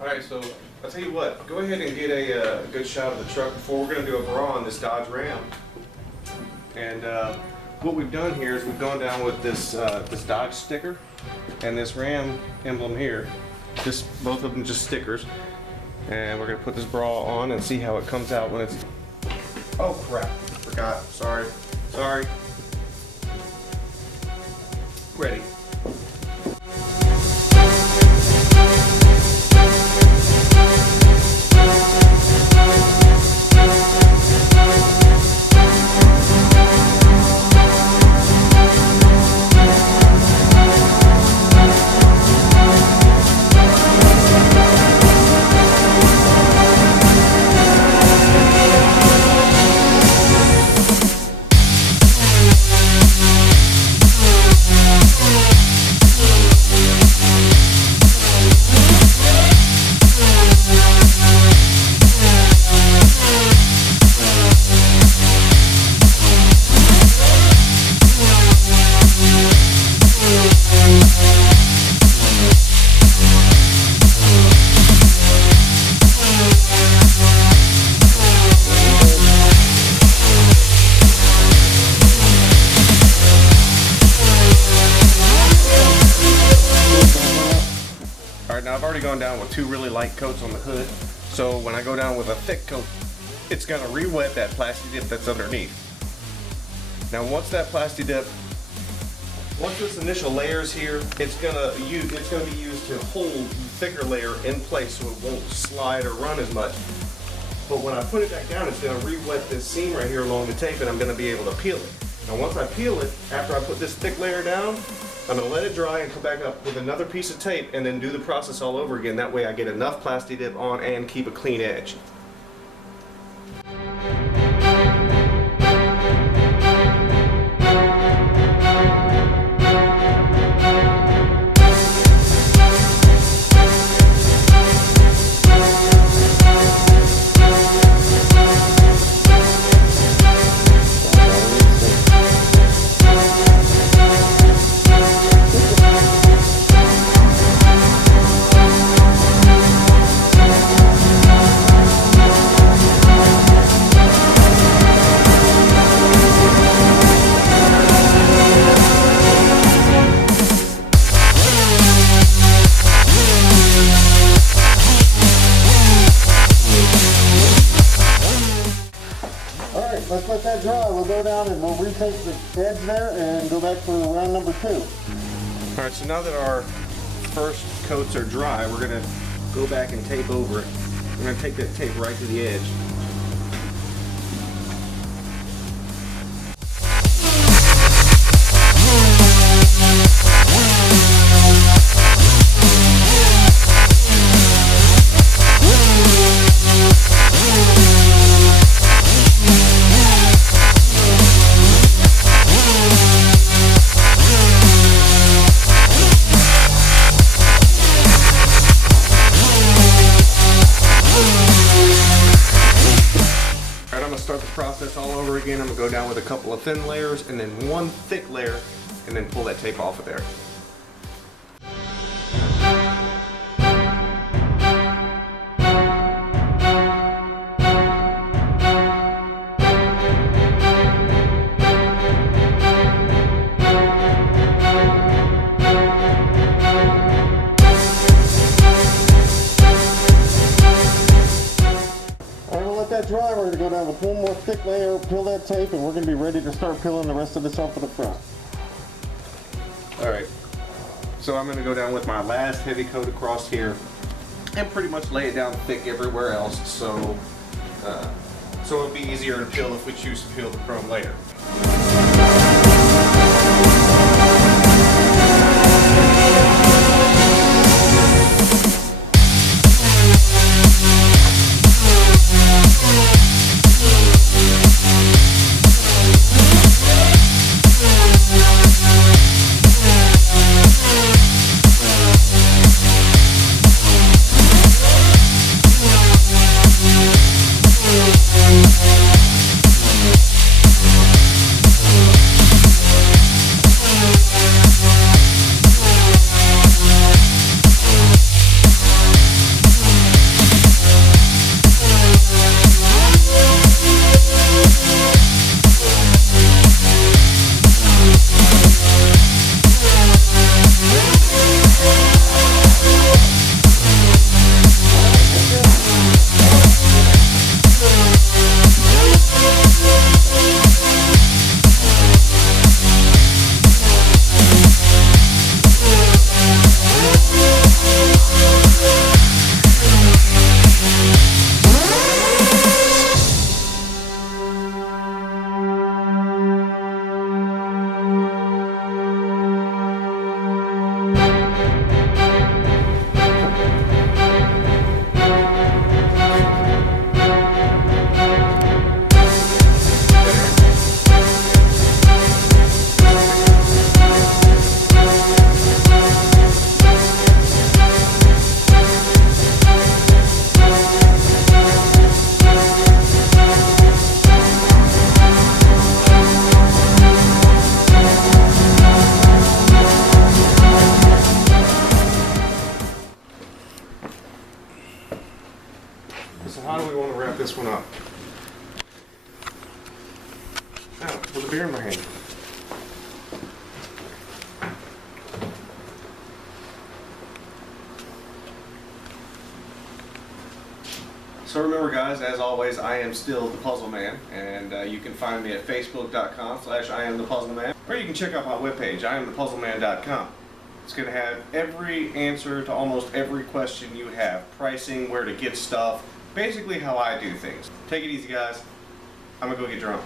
Alright, so I'll tell you what, go ahead and get a good shot of the truck before we're going to do a bra on this Dodge Ram. And what we've done here is we've gone down with this Dodge sticker and this Ram emblem here. Just both of them just stickers. And we're going to put this bra on and see how it comes out when it's... Oh crap, forgot, sorry. Ready. Now I've already gone down with two really light coats on the hood, so when I go down with a thick coat, it's going to re-wet that Plasti Dip that's underneath. Now once this initial layer is here, it's going to be used to hold the thicker layer in place so it won't slide or run as much. But when I put it back down, it's going to re-wet this seam right here along the tape, and I'm going to be able to peel it. Now once I peel it, after I put this thick layer down, I'm going to let it dry and come back up with another piece of tape and then do the process all over again. That way I get enough Plasti Dip on and keep a clean edge. Let's let that dry. We'll go down and we'll retake the edge there and go back for round number 2. Alright, so now that our first coats are dry, we're going to go back and tape over it. We're going to take that tape right to the edge. Start the process all over again. I'm going to go down with a couple of thin layers and then one thick layer and then pull that tape off of there. Dry, we're going to go down with one more thick layer, peel that tape, and we're going to be ready to start peeling the rest of this off of the front. Alright, so I'm going to go down with my last heavy coat across here and pretty much lay it down thick everywhere else, so it'll be easier to peel if we choose to peel the chrome later. how do we want to wrap this one up? Oh, with a beer in my hand. So remember guys, as always, I am still the Puzzle Man, and you can find me at facebook.com/IamThePuzzleMan, or you can check out my webpage, IamThePuzzleMan.com. It's going to have every answer to almost every question you have, pricing, where to get stuff, basically how I do things. Take it easy guys, I'm going to go get drunk.